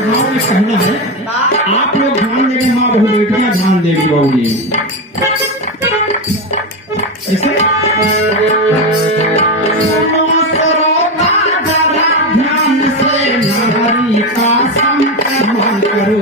भाव में कहना है, आप लोग ध्यान देंगे, माँ बहू बेटियां ध्यान देगी बहू जी। ऐसे ध्यान से नारी का सम्मान करो।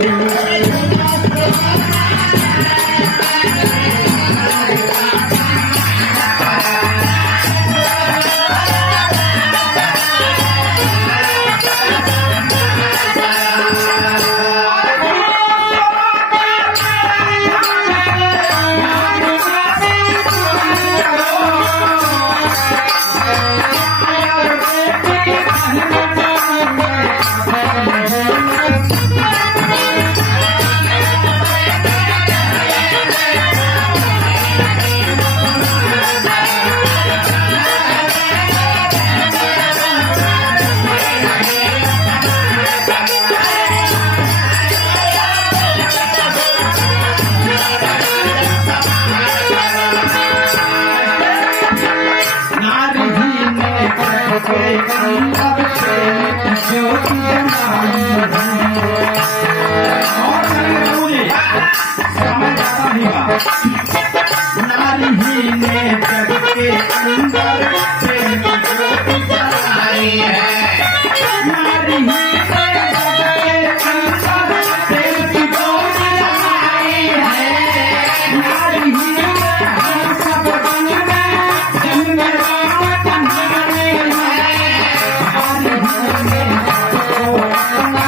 नारी ही ने जग के अंदर प्रेम ज्योति जलाई है। नारी ही ने जग के अंदर प्रेम ज्योति जलाई है। नारी ही ने हम सब जन्म जन्म रात नारी है। नारी ही ने सबको अपना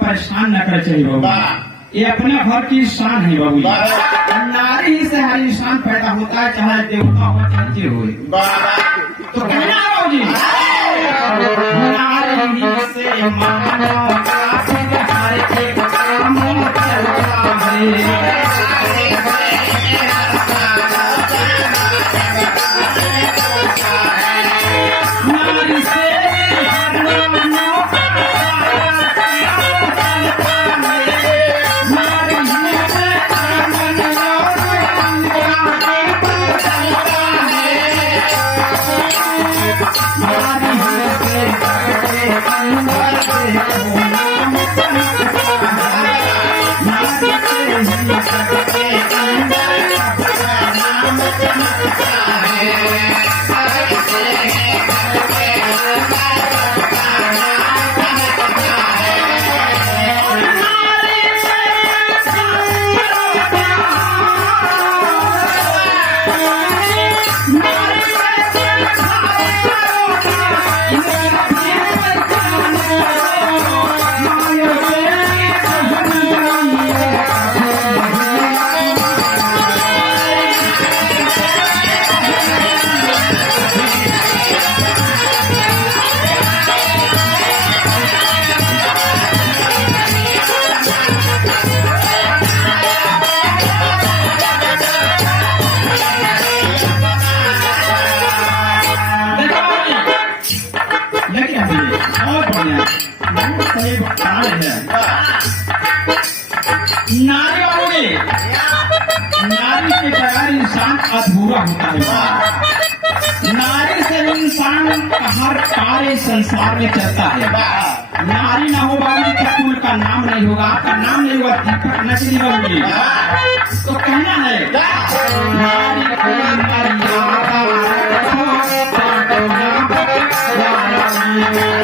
परेशान न कर चाहिए बाबू, ये अपने घर की शान है बाबू। नारी से हर इंसान पैदा होता है, चाहे देवता हो चाहे हो। तो कहना बाबू जी, नारी से मानव का हर एक काम चलता है। नारी के बगैर इंसान अधूरा होता है। नारी से इंसान हर कार्य संसार में चलता है। नारी ना हो बाबूजी तो कुल का नाम नहीं होगा, आपका नाम नहीं होगा दीपक नचली बाबूजी। तो कहना है नारी को मर्यादा रखो, पाटना पटवारा में।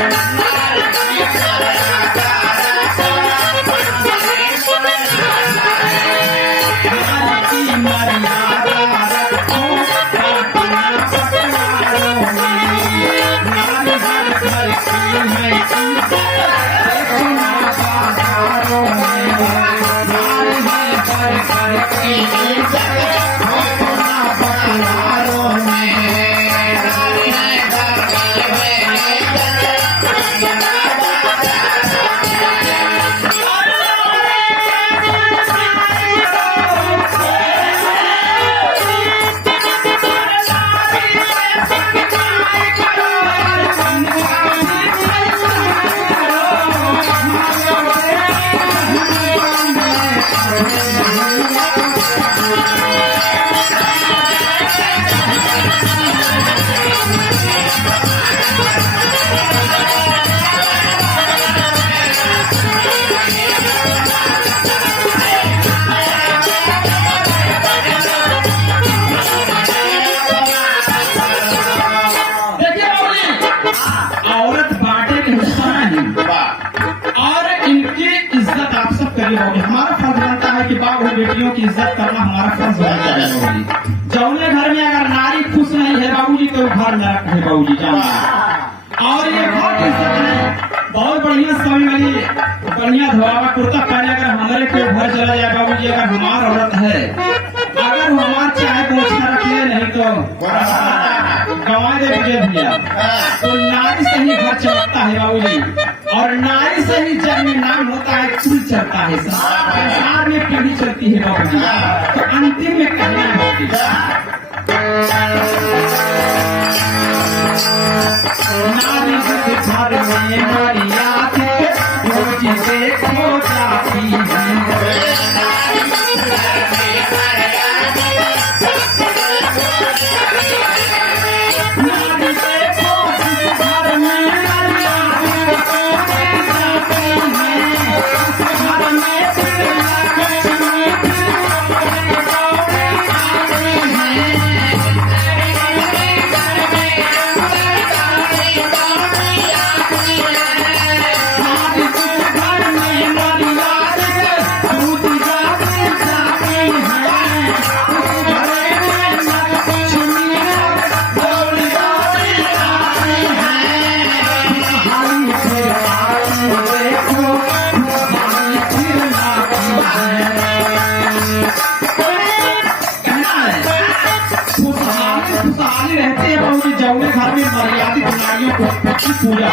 हमारा फर्ज बनता है कि बाप और बेटियों की इज्जत करना हमारा फर्ज बनता है बाबूजी। जौने घर में अगर नारी खुश नहीं है बाबूजी तो घर नरक है बाबूजी जान। और ये बहुत इज्जत है, बहुत बढ़िया समय वाली बढ़िया धोआवा कुर्ता पहने अगर हमारे कोई घर चला जाए बाबूजी, अगर हमार औरत है अगर वो हमार चाहे पोछना रख ले नहीं तो गंवा दे मुझे भैया। तो नारी से ही घर चलता है बाबूजी, और नारी से ही जग में नाम होता है, कुल चलता है, संसार में पीढ़ी चलती है बाबूजी। तो अंतिम में कहना है नारी घर में मर्यादा रोजी से खो जाती है। रहते हैं जौने घर में मर्यादित नारियों को पूजा